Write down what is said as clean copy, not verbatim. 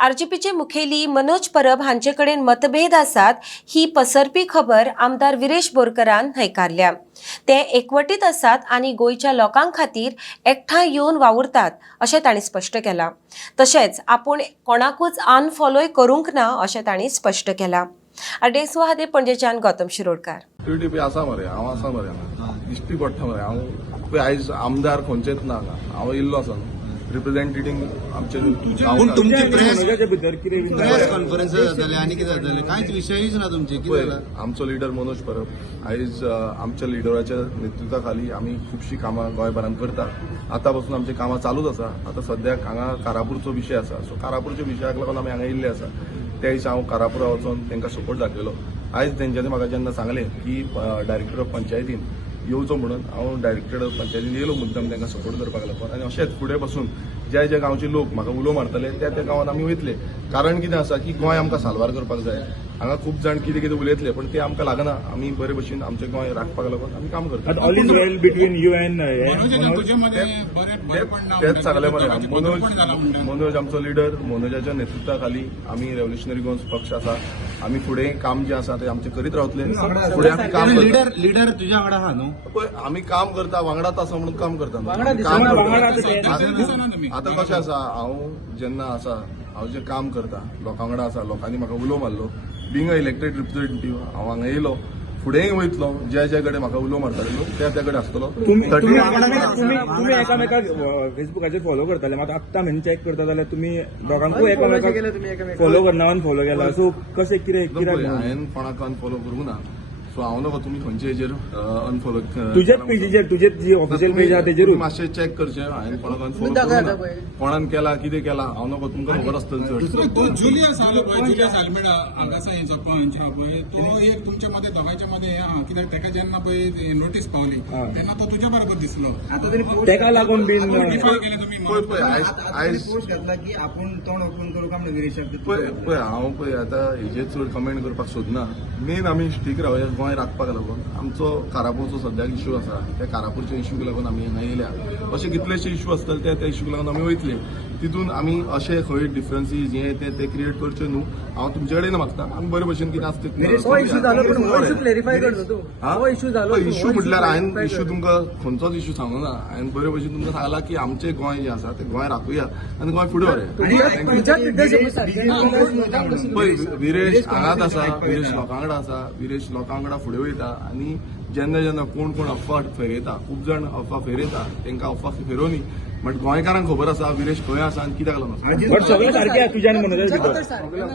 आरजेपीचे मुखेली मनोज परब हांचे कडेन मतभेद आसात ही पसरपी खबर आमदार विरेश बोरकरान न्हयकारल्या। ते एकवटीत आसात आनी गोंयच्या लोकां खातीर एकठांय येवन वावुरतात अशें तांणी स्पश्ट केलां। तशेंच आपूण कोणाकूच अनफॉलोय करूंक ना अशें तांणी स्पश्ट केलां। डेस्वा खातीर पणजेच्यान गौतम शिरोडकार। टीडीपी आसा मरे, हांव आसा मरे, दिश्टी पडटा मरे। हांव आयज आमदार खंयचेच ना, हांव इल्लो आसा रिप्रेझेंटेटिंग आमचे तुमचे प्रेस कॉन्फरन्स जाताले आनी कितें जाताले कांयच विशयूच ना तुमचे कितें आमचो लिडर मनोज परब आयज आमच्या लिडराच्या नेतृत्वा खाली आमी खुबशीं कामां गोंयभरांत करता। आतां पासून आमची कामां चालूच आसा। आतां सद्याक हांगा कारापूरचो विशय आसा, सो कारापूरच्या विशयाक लागून आमी हांगा येयल्ले आसा। त्या दिसा हांव कारापुरा वचून तांकां सपोर्ट दाखयलो। आयज तेंच्यांनी म्हाका जेन्ना सांगलें की डायरेक्टर ऑफ पंचायतीन येवचो म्हणून हांव डायरेक्टर ऑफ पंचायतीन येयलो मुद्दम तांकां सपोर्ट करपाक लागून। आनी अशेंच फुडें पासून जे जे गांवचे लोक म्हाका उलो मारतले त्या गांवांत आमी वयतले। कारण कितें आसा की गोंय आमकां साल्वार करपाक जाय। हांगा खूब जाण कितें कितें उलयतले पण ते आमकां लागना। आमी बरे भशेन आमचें गोंय राखपाक लागून आमी काम करता। All is well between you end तेच सांगलें मरे। मनोज आमचो लिडर, मनोजाच्या नेतृत्वा खाली आमी रेव्होल्युशनरी गोंस पक्ष आसा। आमी फुडें काम जें आसा तें आमचें करीत रावतले। फुडें आमी काम लिडर तुज्या वांगडा आहा न्हू? पळय आमी काम करता, वांगडाच आसा म्हणून काम करता। आतां कशें आसा, हांव जेन्ना आसा हांव जें काम करता लोकां वांगडा आसा, लोकांनी म्हाका उलो मारलो। बिंग अ इलेक्टेड रिप्रेझेंटेटिव्ह हांव हांगा येयलो, फुडेंय वयतलो। जे कडेन म्हाका उलो मारताले लोक त्या कडेन आसतलो। तुम्ही एकामेकाक फेसबुकाचेर फॉलो करताले, मात आत्तां म्हणजे चॅक करता जाल्यार तुम्ही दोगांकूय एकामेकाक फॉलो करना, अनफॉलो केला। सो कशें कितें हांवें कोणाक अनफॉलो करूंक ना। सो हांव नकळो तुमी खंयचे हेजेर अनफॉलो तुजेच पेजीचेर, तुजेच जी ऑफिशियल पेज आहा तेजेरूच मातशें चॅक करचें। हांवें कोणाक अनफॉलो करूंक ना। कोणान केला, कितें केला हांव नकळो, तुमकां खबर आसतली चड। तो जुलियस आलो पळय, जुलियस आल्मेडा हांगासा हेचो पंच हा पळय, तो एक तुमच्या मध्ये दोगांच्या मध्ये कित्याक ताका जेन्ना पळय नोटीस पावली तेन्ना तो तुज्या बरोबर दिसलो। तेका लागून बीन डिफाय केले तुमी आयज पोस्ट घातला की आपूण तोंड ओपन करूंक आमकां विरेशाक पळय हांव पळय आतां हेजेर चड कमेंट करपाक सोदना। मेन आमी स्टीक रावया गोंय राखपाक लागून। आमचो कारापूरचो सद्याक इश्यू आसा, त्या कारापूरच्या इश्यूक लागून आमी हांगा येयल्या। अशे कितलेशे इश्यू आसतले त्या इश्यूक लागून आमी वयतले। तितून आमी अशे खंय डिफरन्सीस हे ते क्रिएट करचे न्हू। हांव तुमचे कडेन मागता आमी बरे भशेन कितें आसता इश्यू म्हटल्यार हांवें इश्यू तुमकां खंयचोच इश्यू सांगूं ना। हांवें बरे भशेन तुमकां सांगलां की आमचें गोंय जें आसा तें गोंय राखुया आनी गोंय फुडें व्हरया। पळय विरेश हांगाच आसा, विरेश लोकां वांगडा आसा, विरेश लोकां वांगडा फुडें वयता। आनी जेन्ना जेन्ना कोण कोण अफवा फेरयता, खूब जाण अफवा फेरयता, तांकां अफवा फेरोवनी। बट गोंयकारांक खबर आसा विरेश खंय आसा आनी कित्याक लागून आसा। सगळें सारकें तुज्यान मनोजाच्या भितर।